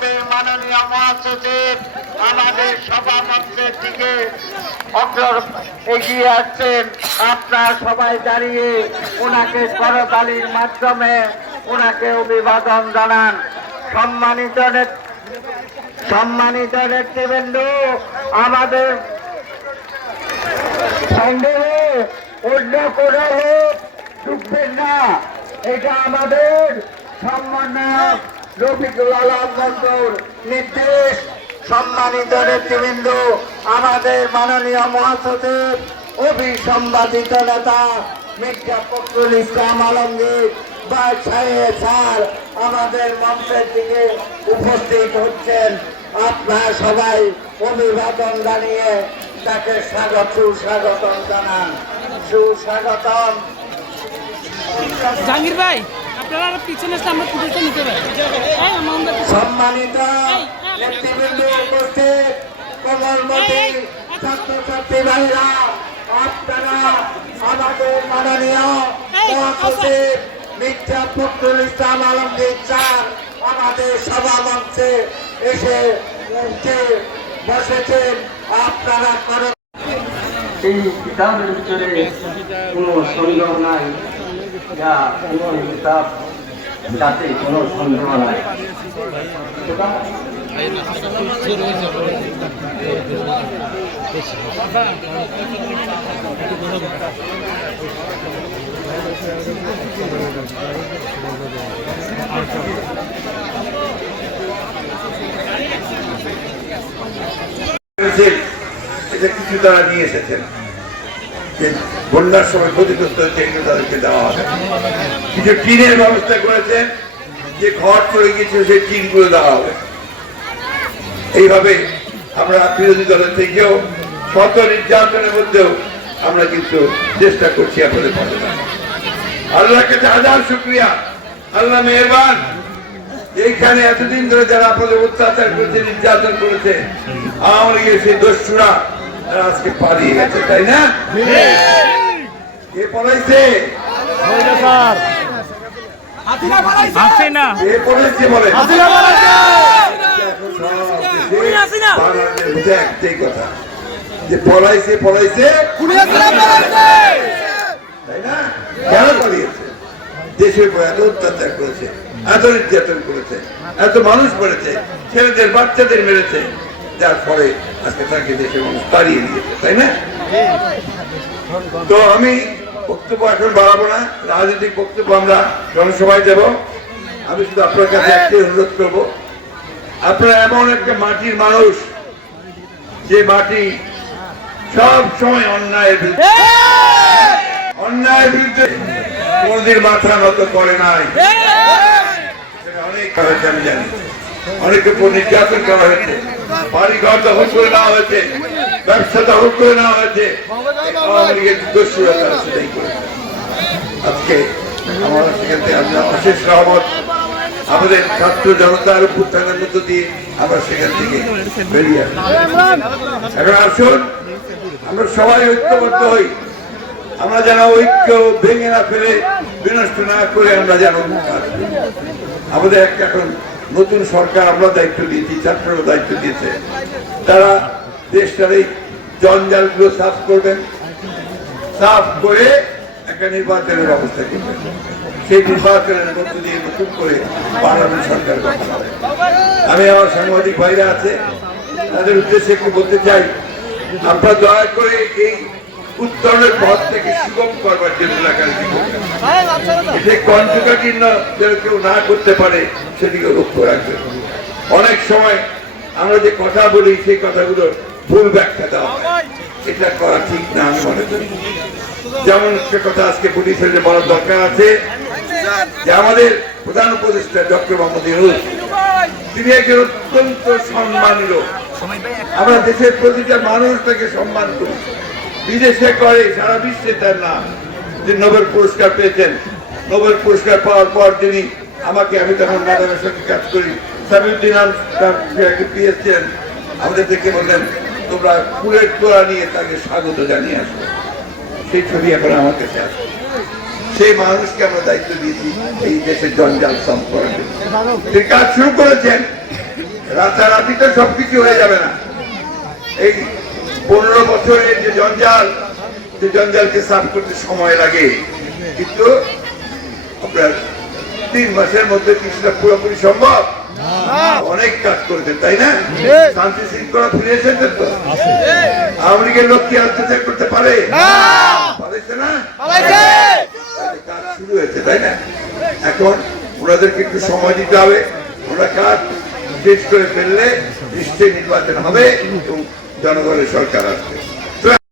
আমাদের মাননীয় মহাসচিব, আমাদের সভামঞ্চের দিকে অগ্র এগিয়ে আসছেন। আপনারা সবাই দাঁড়িয়ে ওনাকে করতালির মাধ্যমে ওনাকে অভিবাদন জানান। সম্মানিত সম্মানিত নেতৃবৃন্দ, আমাদের সঙ্গে অন্য কোনো লোক ঢুকবেন না। এটা আমাদের সম্মাননায়ক রফিকুল আলম মন্ডল নির্দেশ। সম্মানিত নেতৃবৃন্দ, আমাদের মাননীয় মহাসচিব অভিসম্বাদিত নেতা, মির্জা ফখরুল ইসলাম আলমগীর আমাদের মঞ্চের দিকে উপস্থিত হচ্ছেন আপনারা সবাই। অভিবাদন জানিয়ে তাকে স্বাগত, সুস্বাগতম জানান। সুস্বাগতম। জাহাঙ্গীর ভাই আপনারা পিছনে এসে আমরা ফুটেজটা নিতে পারি। এই আমাদের পিছনে- সম্মানিত নেতৃবৃন্দ উপস্থিত কমলমতি ছাত্রছাত্রী ভাইরা আপনারা আমাদের মাননীয় মহাসচিব মির্জা ফখরুল ইসলাম আলমগীর চান আমাদের সভা মঞ্চে এসে বসেছেন। আপনারা এই কিতাবের ভিতরে কোনো সন্দেহ নাই। কোনো কিতাব যাতে কোনো সন্দেহ নাই। কিছু তারা নিয়ে এসেছেন। যে বন্যার সময় ক্ষতিগ্রস্ত হচ্ছে, এগুলো তাদেরকে দেওয়া হবে। কিছু টিনের ব্যবস্থা করেছেন যে ঘর চলে গিয়েছে সেই টিনগুলো দেওয়া হবে। এইভাবে আমরা বিরোধী দলের থেকেও শত নির্যাতনের মধ্যেও আমরা কিন্তু চেষ্টা করছি আপনাদের পাশে। আল্লাহর কাছে হাজার শুক্রিয়া। আল্লাহ মেহরবান। এইখানে এতদিন ধরে যারা আপনাদের অত্যাচার করেছে, নির্যাতন করেছে আওয়ামী লীগের সেই দস্যুরা আজকে পালিয়ে গেছে তাই না? কে পড়াইছে? কে পড়াইছে বলে? বাংলাদেশের মধ্যে একটাই কথা যে পড়াইছে পড়াইছে। তাই না? কেন পালিয়েছে দেশের এত অত্যাচার করেছে এত নির্যাতন করেছে এত মানুষ মেরেছে ছেলেদের বাচ্চাদের মেরেছে। যার ফলে আজকে তাকে দেশের মানুষ তাড়িয়ে দিয়েছে তাই না? তো আমি বক্তব্য এখন বাড়াবো না রাজনৈতিক বক্তব্য আমরা জনসভায় দেব। আমি শুধু আপনার কাছে একটাই অনুরোধ করব। আপনারা এমন একটা মাটির মানুষ যে মাটি সব সময় অন্যায়ের বিরুদ্ধে অন্যায়ের বিরুদ্ধে কোনদিন মাথা নত করে নাই। অনেক হয়েছে আমি জানি। অনেক উপর নির্যাতন করা হয়েছে। বাড়ি ঘর দখল করে নেওয়া হয়েছে, ব্যবসা দখল করে নেওয়া হয়েছে। আওয়ামী লীগের আজকে আমার সেখান থেকে আমরা অশেষ রহমত আমাদের ছাত্র জনতার উত্থানের মধ্য দিয়ে আমরা সেখান থেকে বেরিয়ে এখন আসুন, আমরা সবাই ঐক্যবদ্ধ হই। আমরা যেন ঐক্য ভেঙে না ফেলে, বিনষ্ট না করে আমরা যেন আমাদের একটা এখন নতুন সরকার আমরা দায়িত্ব দিয়েছি, ছাত্ররা দায়িত্ব দিয়েছে। তারা দেশটার এই জঞ্জালগুলো সাফ করবেন, সাফ করে একটা নির্বাচনের ব্যবস্থা করবেন। সেই নির্বাচনের মধ্য দিয়ে নতুন করে পার্লামেন্ট সরকার আমি আমার সাংবাদিক ভাইরা আছে, তাদের উদ্দেশ্যে একটু বলতে চাই, আপনারা দয়া করে এই উত্তরণের পথ থেকে সুগম করবার জন্য এলাকার এতে কণ্ঠকাঠিন্য যেন কেউ না করতে পারে সেদিকে লক্ষ্য রাখবেন। অনেক সময় আমরা যে কথা বলি সেই কথাগুলো ভুল ব্যাখ্যা দেওয়া এটা করা ঠিক না আমি মনে করি। যেমন একটা কথা আজকে পুলিশের যে বলার দরকার আছে যে আমাদের প্রধান উপদেষ্টা ডক্টর মোহাম্মদ ইউনুস তিনি একজন অত্যন্ত সম্মানী লোক আমরা দেশের প্রতিটা মানুষ তাকে সম্মান করি। বিদেশে করে, সারা বিশ্বে তার নাম। যে নোবেল পুরস্কার পেয়েছেন। নোবেল পুরস্কার পাওয়ার পর তিনি আমাকে, আমি তখন ম্যাডামের সঙ্গে কাজ করি। সামিউদ্দিন পেয়েছেন। আমাদের দেখে বললেন, তোমরা ফুলের তোলা নিয়ে তাকে স্বাগত জানিয়ে আসো। সেই ছবি এখন আমার কাছে আসবে সেই মানুষকে আমরা দায়িত্ব দিয়েছি এই দেশের জঞ্জাল সম করার তিনি কাজ শুরু করেছেন। রাতারাতি তো সবকিছু হয়ে যাবে না। এই পনেরো বছরের যে জঞ্জাল যে জঞ্জালকে সাফ করতে সময় লাগে। কিন্তু আপনার তিন মাসের মধ্যে কিছুটা পুরোপুরি সম্ভব? অনেক কাজ করেছেন তাই না? শান্তি শৃঙ্খলা ফিরে এসেছেন তো? আওয়ামী লোক কি অত্যাচার করতে পারে? পারেছে না? কাজ শুরু হয়েছে তাই না? এখন ওনাদেরকে একটু সময় দিতে হবে। ওরা কাজ শেষ করে ফেললে নিশ্চয়ই নির্বাচন হবে। এবং জনগণের সরকার আসবে